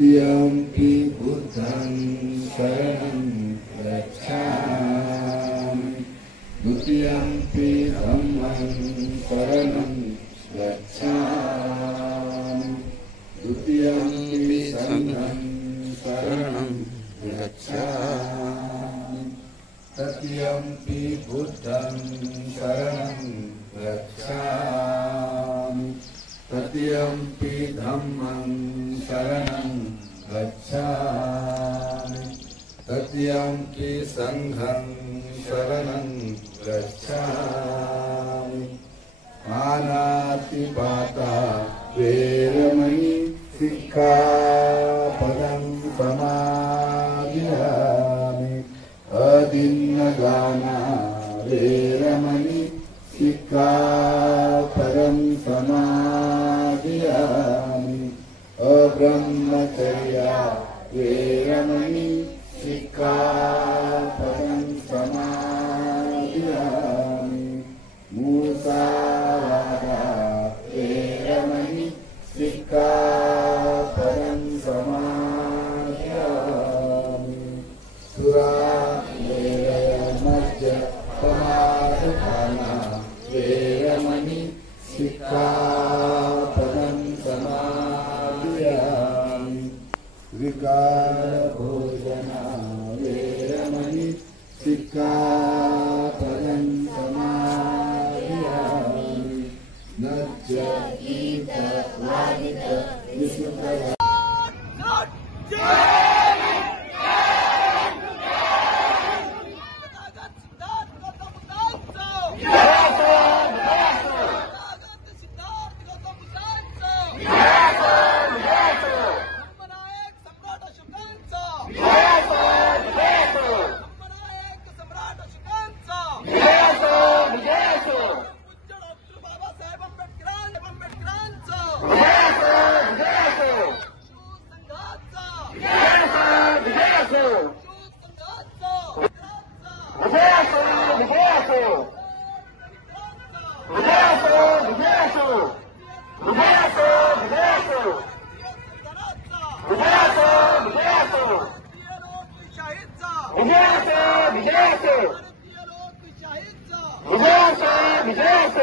द्वितीयम्पि बुद्धं शरणं गच्छामि। द्वितीयम्पि धम्मं शरणं गच्छामि। द्वितीयम्पि संघं शरणं गच्छामि। तृतीयम्पि बुद्धं शरणं गच्छामि। तृतीयम्पि धम्मं शरणं गच्छामि। तृतीयम्पि संघं शरणं गच्छामि। पानातिपाता वेरमणि सिक्खापदं समादियामि। अदिन्नदाना वेरमणि सिक्खापदं समादियामि। अब्रह्मचर्या वेरमणि सिक्खापदं समादियामि। मुसावादा वेरमणि सिक्खापदं समादियामि। सुरामेरयमद्यपमादपाना वेरमणि सिक्खापदं समादियामि। विकारभोजना वेरमणि सिक्खापदं समादियामि। न च ईतवादित विष्णुप्रया विजय